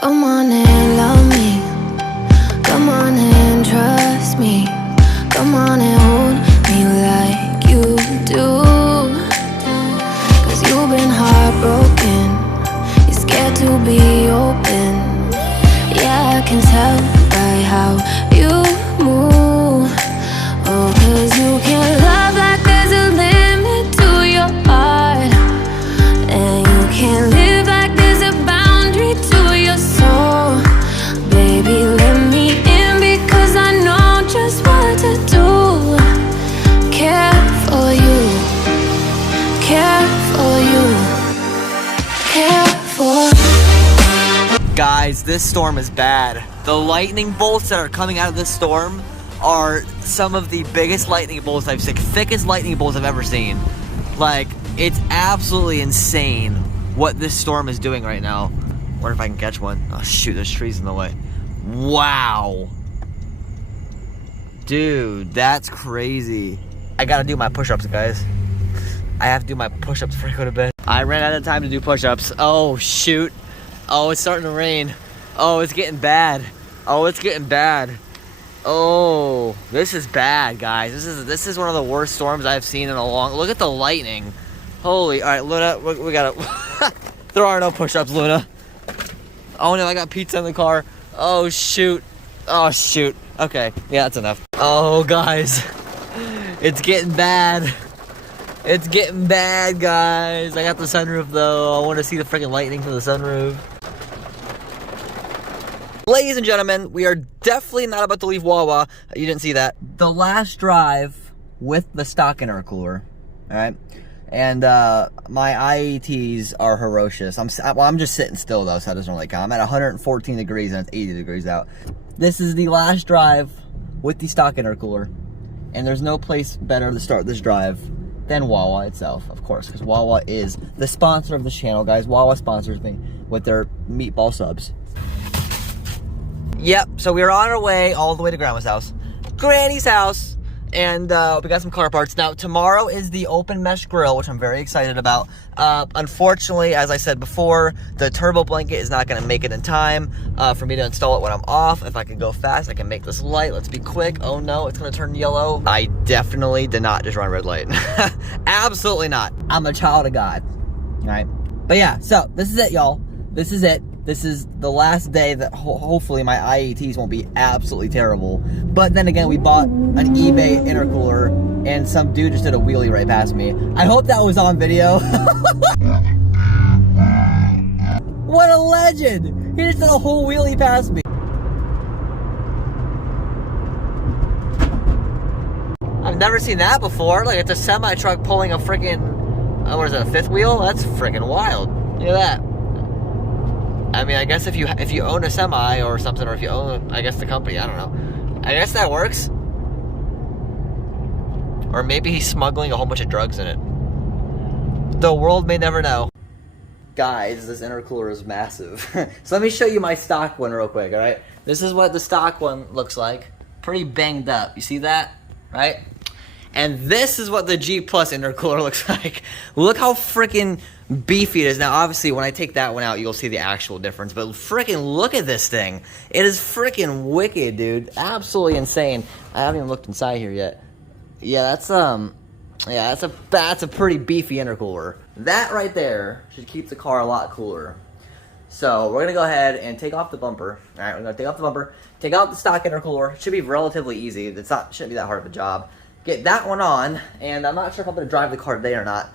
Come on and love me. Come on and trust me. Come on and hold me like you do. 'Cause you've been heartbroken. You're scared to be open. Yeah, I can tell by how you move. Oh, 'cause you can't love like there's a limit to your heart. And you can't live like there's a boundary to your soul. Baby, let me in because I know just what to do. Care for you. Care for you. Care for. Guys, this storm is bad. The lightning bolts that are coming out of this storm are some of the biggest lightning bolts I've seen, thickest lightning bolts I've ever seen. Like, it's absolutely insane what this storm is doing right now. Wonder if I can catch one. Oh shoot, there's trees in the way. Wow. Dude, that's crazy. I gotta do my push-ups, guys. I have to do my push-ups before I go to bed. I ran out of time to do push-ups. Oh shoot. Oh, it's starting to rain. Oh, it's getting bad. Oh, it's getting bad. Oh, this is bad, guys. This is one of the worst storms I've seen in a long. Look at the lightning. Holy! All right, Luna, we gotta. There are no push-ups, Luna. Oh no, I got pizza in the car. Oh shoot. Oh shoot. Okay, yeah, that's enough. Oh, guys, it's getting bad. It's getting bad, guys. I got the sunroof though. I want to see the freaking lightning from the sunroof. Ladies and gentlemen, we are definitely not about to leave Wawa. You didn't see that. The last drive with the stock intercooler, all right? And my IETs are ferocious. I'm just sitting still though, so that doesn't really count. I'm at 114 degrees and it's 80 degrees out. This is the last drive with the stock intercooler, and there's no place better to start this drive than Wawa itself, of course, because Wawa is the sponsor of this channel, guys. Wawa sponsors me with their meatball subs. Yep, so we are on our way all the way to Grandma's house. Granny's house. And we got some car parts. Now, tomorrow is the open mesh grill, which I'm very excited about. Unfortunately, as I said before, the turbo blanket is not going to make it in time for me to install it when I'm off. If I can go fast, I can make this light. Let's be quick. Oh no, it's going to turn yellow. I definitely did not just run red light. Absolutely not. I'm a child of God. All right. But yeah, so this is it, y'all. This is it. This is the last day that hopefully my IETs won't be absolutely terrible. But then again, we bought an eBay intercooler and some dude just did a wheelie right past me. I hope that was on video. What a legend! He just did a whole wheelie past me. I've never seen that before. Like, it's a semi-truck pulling a freaking, what is it, a fifth wheel? That's freaking wild. Look at that. I mean, I guess if you own a semi or something, or if you own, I guess, the company, I don't know. I guess that works. Or maybe he's smuggling a whole bunch of drugs in it. The world may never know. Guys, this intercooler is massive. So let me show you my stock one real quick, all right? This is what the stock one looks like. Pretty banged up. You see that? Right? And this is what the G Plus intercooler looks like. Look how freaking beefy it is. Now, obviously, when I take that one out, you'll see the actual difference. But freaking look at this thing. It is freaking wicked, dude. Absolutely insane. I haven't even looked inside here yet. Yeah, that's a pretty beefy intercooler. That right there should keep the car a lot cooler. So we're gonna go ahead and take off the bumper. All right, we're gonna take off the bumper, take out the stock intercooler. It should be relatively easy. Shouldn't be that hard of a job. Get that one on, and I'm not sure if I'm gonna drive the car today or not.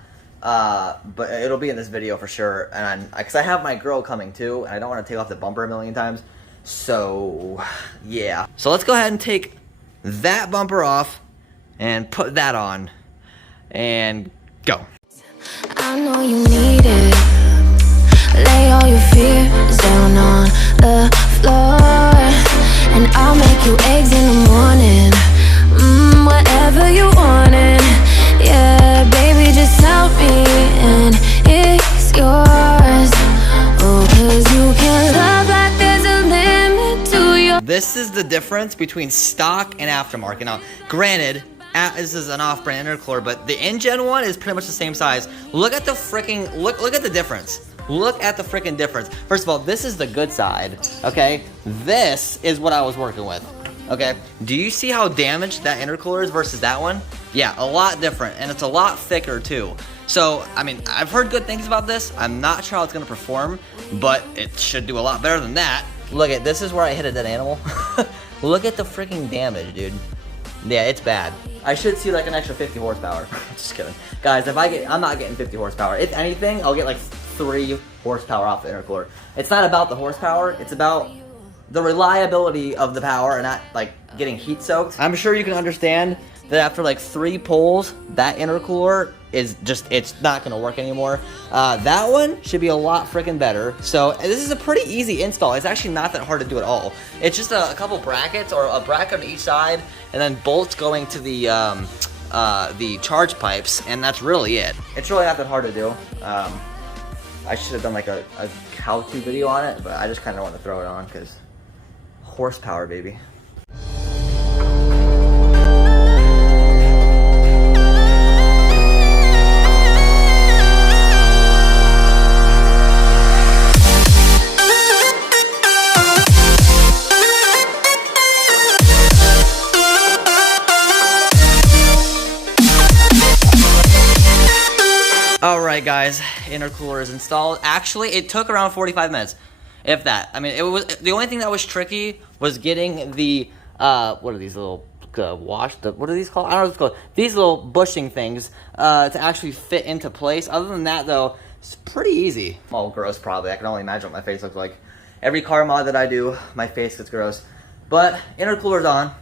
But it'll be in this video for sure. And because I have my grill coming too, and I don't want to take off the bumper a million times. So yeah. So let's go ahead and take that bumper off and put that on, and go. I know you need it. Lay all your fears down on the floor, and I'll make you eggs in the morning. Whatever you wanted. Yeah, baby, just tell me and it's yours. Oh, 'cause you can't love like there's a limit to your. This is the difference between stock and aftermarket. Now, granted, this is an off-brand intercooler, but the in-gen one is pretty much the same size. Look at the freaking, look at the difference. Look at the freaking difference. First of all, this is the good side, okay? This is what I was working with, okay? Do you see how damaged that intercooler is versus that one? Yeah, a lot different, and it's a lot thicker too. So, I mean, I've heard good things about this. I'm not sure how it's gonna perform, but it should do a lot better than that. Look at, this is where I hit a dead animal. Look at the freaking damage, dude. Yeah, it's bad. I should see like an extra 50 horsepower. Just kidding. Guys, I'm not getting 50 horsepower. If anything, I'll get like 3 horsepower off the intercooler. It's not about the horsepower, it's about the reliability of the power and not like getting heat soaked. I'm sure you can understand that after like 3 pulls, that intercooler is just, it's not gonna work anymore. That one should be a lot freaking better. So this is a pretty easy install. It's actually not that hard to do at all. It's just a couple brackets, or a bracket on each side, and then bolts going to the charge pipes, and that's really it. It's really not that hard to do. I should have done like a how-to video on it, but I just kind of want to throw it on because horsepower, baby. Alright guys, intercooler is installed. Actually, it took around 45 minutes, if that. I mean, it was, the only thing that was tricky was getting the, what are these little, what are these called? I don't know what it's called. These little bushing things, to actually fit into place. Other than that though, it's pretty easy. All gross probably, I can only imagine what my face looks like. Every car mod that I do, my face gets gross. But, intercooler's on.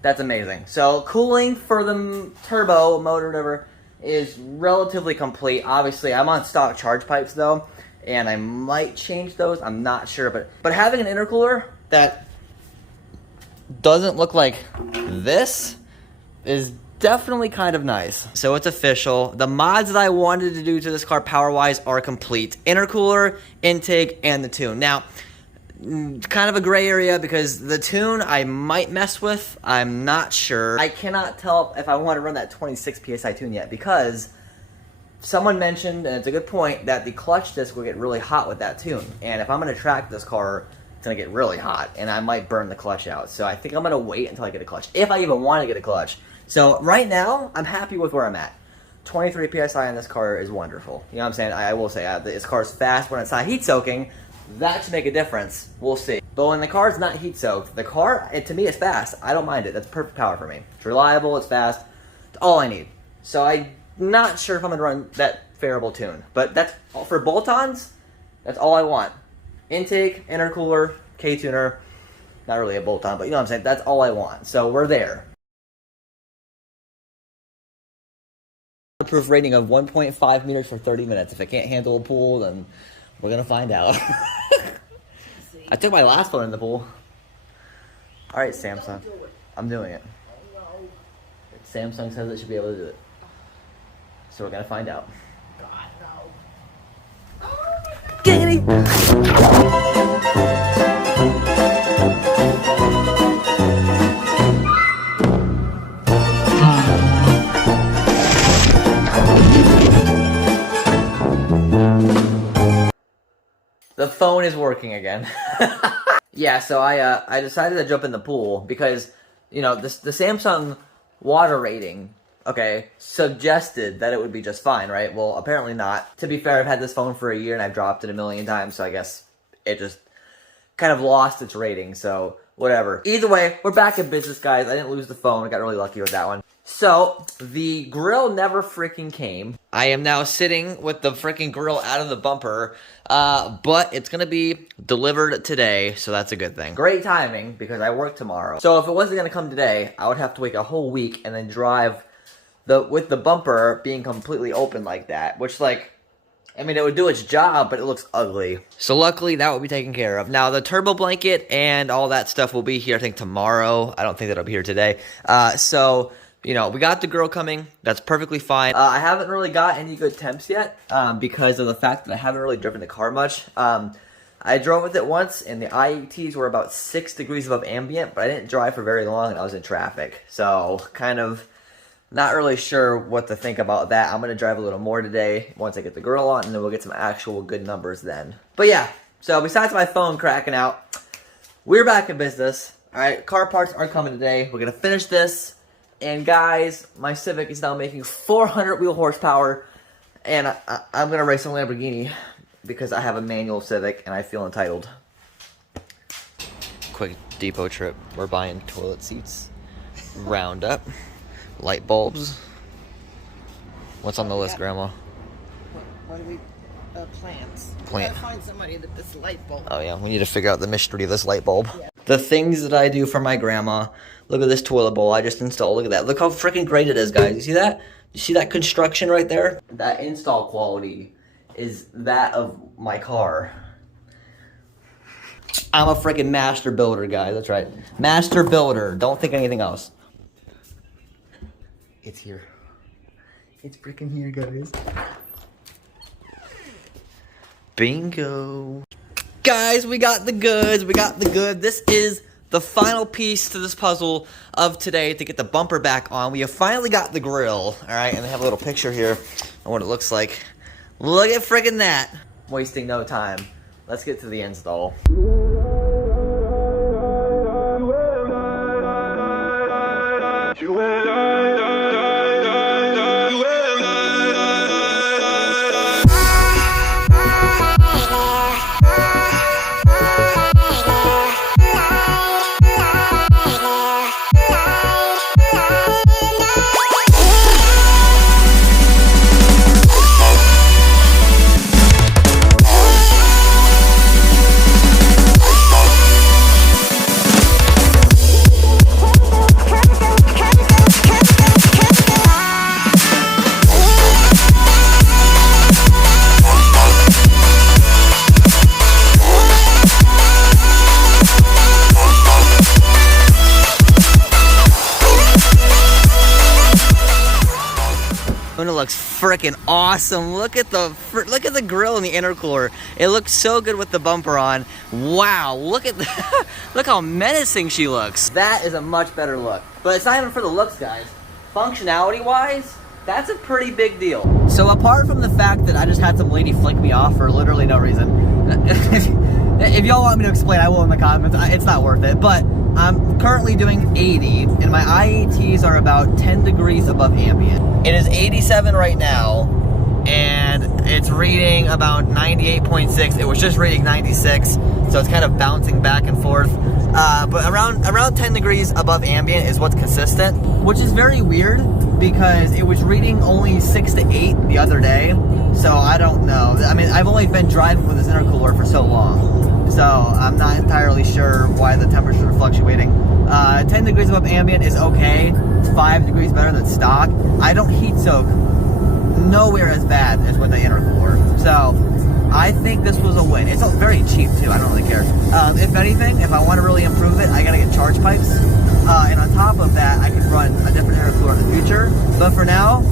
That's amazing. So, cooling for the turbo motor, whatever, is relatively complete. Obviously, I'm on stock charge pipes though, and I might change those. I'm not sure, but having an intercooler that doesn't look like this is definitely kind of nice. So it's official. The mods that I wanted to do to this car power-wise are complete. Intercooler, intake, and the tune. Now, kind of a gray area because the tune I might mess with. I'm not sure. I cannot tell if I want to run that 26 PSI tune yet because someone mentioned, and it's a good point, that the clutch disc will get really hot with that tune. And if I'm going to track this car, it's going to get really hot and I might burn the clutch out. So I think I'm going to wait until I get a clutch, if I even want to get a clutch. So right now, I'm happy with where I'm at. 23 PSI on this car is wonderful. You know what I'm saying? I will say, this car is fast when it's not heat soaking. That should make a difference. We'll see. But when the car is not heat soaked, the car, to me, is fast. I don't mind it. That's perfect power for me. It's reliable, it's fast. It's all I need. So I'm not sure if I'm going to run that variable tune. But that's for bolt-ons, that's all I want. Intake, intercooler, K-tuner. Not really a bolt-on, but you know what I'm saying? That's all I want. So we're there. Proof rating of 1.5 meters for 30 minutes. If it can't handle a pool, then we're gonna find out. I took my last one in the pool. Alright, Samsung. I'm doing it. Samsung says it should be able to do it. So we're gonna find out. Giggity! The phone is working again. Yeah, so I decided to jump in the pool because, you know, the Samsung water rating, okay, suggested that it would be just fine, right? Well, apparently not. To be fair, I've had this phone for a year and I've dropped it a million times, so I guess it just kind of lost its rating, so whatever. Either way, we're back in business, guys. I didn't lose the phone. I got really lucky with that one. So, the grill never freaking came. I am now sitting with the freaking grill out of the bumper, but it's gonna be delivered today, so that's a good thing. Great timing, because I work tomorrow. So if it wasn't gonna come today, I would have to wait a whole week and then drive with the bumper being completely open like that, which, like, I mean, it would do its job, but it looks ugly. So luckily, that will be taken care of. Now, the turbo blanket and all that stuff will be here, I think, tomorrow. I don't think that'll be here today. So, you know, we got the grill coming. That's perfectly fine. I haven't really got any good temps yet because of the fact that I haven't really driven the car much. I drove with it once, and the IETs were about 6 degrees above ambient, but I didn't drive for very long, and I was in traffic. So, kind of Not really sure what to think about that. I'm going to drive a little more today once I get the grill on, and then we'll get some actual good numbers then. But yeah, so besides my phone cracking out, we're back in business. All right, car parts are coming today. We're going to finish this. And guys, my Civic is now making 400 wheel horsepower. And I'm going to race a Lamborghini because I have a manual Civic and I feel entitled. Quick depot trip. We're buying toilet seats, Roundup, light bulbs. What's on the list, Grandma? What do we, plants. Plant. We gotta find somebody that this light bulb. Oh yeah, we need to figure out the mystery of this light bulb. Yeah. The things that I do for my grandma. Look at this toilet bowl I just installed. Look at that. Look how freaking great it is, guys. You see that? You see that construction right there? That install quality is that of my car. I'm a freaking master builder, guys. That's right. Master builder. Don't think anything else. It's here. It's freaking here, guys. Bingo. Guys, we got the goods. We got the good. This is the final piece to this puzzle of today to get the bumper back on. We have finally got the grill. All right, and they have a little picture here on what it looks like. Look at friggin' that. Wasting no time. Let's get to the install. It looks freaking awesome. Look at the grill and the intercooler. It looks so good with the bumper on. Wow, look at the, look how menacing she looks. That is a much better look. But it's not even for the looks, guys. Functionality wise, that's a pretty big deal. So apart from the fact that I just had some lady flick me off for literally no reason, if y'all want me to explain, I will in the comments. It's not worth it. But I'm currently doing 80, and my IATs are about 10 degrees above ambient. It is 87 right now, and it's reading about 98.6. It was just reading 96, so it's kind of bouncing back and forth. But around 10 degrees above ambient is what's consistent, which is very weird because it was reading only 6 to 8 the other day. So I don't know. I mean, I've only been driving with this intercooler for so long, so I'm not entirely sure why the temperatures are fluctuating. 10 degrees above ambient is okay. It's 5 degrees better than stock. I don't heat soak nowhere as bad as with the intercooler. So I think this was a win. It's very cheap too. I don't really care. If anything, if I want to really improve it, I gotta get charge pipes. And on top of that, I could run a different intercooler in the future. But for now,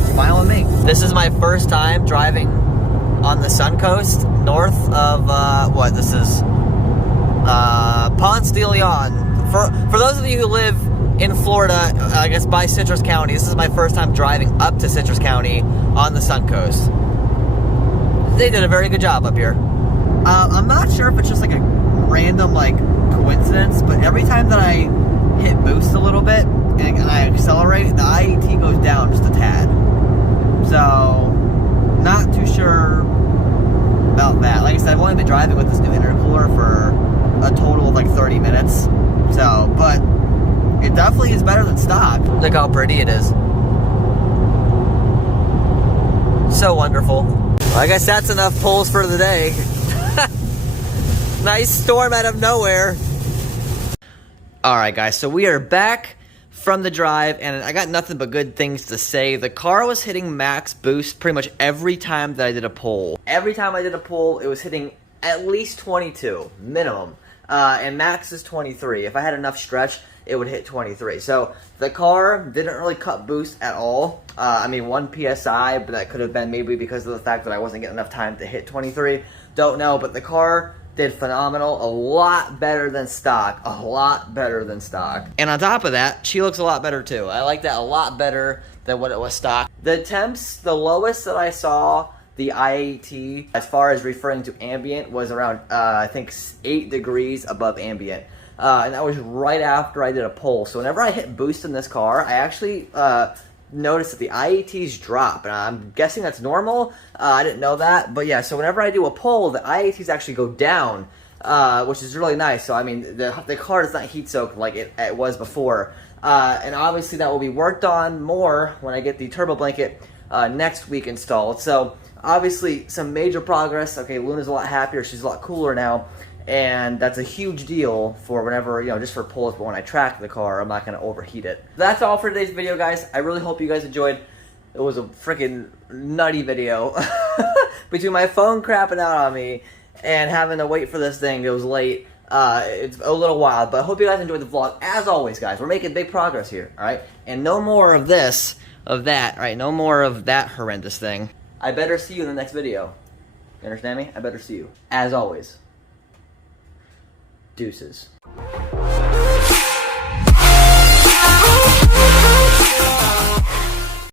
it's fine with me. This is my first time driving on the Sun Coast, north of what this is, Ponce de Leon. For those of you who live in Florida, I guess by Citrus County, this is my first time driving up to Citrus County on the Sun Coast. They did a very good job up here. I'm not sure if it's just like a random like coincidence, but every time that I hit boost a little bit and I accelerate, the IAT goes down just a tad. So, not too sure about that. Like I said, I've only been driving with this new intercooler for a total of like 30 minutes. So, but it definitely is better than stock. Look how pretty it is. So wonderful. Well, I guess that's enough pulls for the day. Nice storm out of nowhere. Alright guys, so we are back from the drive, and I got nothing but good things to say. The car was hitting max boost pretty much every time that I did a pull. Every time I did a pull, it was hitting at least 22, minimum. And max is 23. If I had enough stretch, it would hit 23. So the car didn't really cut boost at all. I mean, 1 PSI, but that could have been maybe because of the fact that I wasn't getting enough time to hit 23. Don't know, but the car did phenomenal, a lot better than stock, a lot better than stock. And on top of that, she looks a lot better too. I like that a lot better than what it was stock. The temps, the lowest that I saw, the IAT, as far as referring to ambient, was around, I think 8 degrees above ambient. And that was right after I did a pull. So whenever I hit boost in this car, I actually noticed that the IATs drop. And I'm guessing that's normal. I didn't know that. But yeah, so whenever I do a pull, the IATs actually go down, which is really nice. So I mean, the car does not heat soak like it was before. And obviously that will be worked on more when I get the turbo blanket next week installed. So obviously some major progress. Okay, Luna's a lot happier. She's a lot cooler now. And that's a huge deal for whenever, you know, just for pulls, but when I track the car, I'm not going to overheat it. That's all for today's video, guys. I really hope you guys enjoyed. It was a freaking nutty video. Between my phone crapping out on me and having to wait for this thing, it was late. It's a little wild, but I hope you guys enjoyed the vlog. As always, guys, we're making big progress here, all right? And no more of this, of that, all right? No more of that horrendous thing. I better see you in the next video. You understand me? I better see you. As always. Deuces.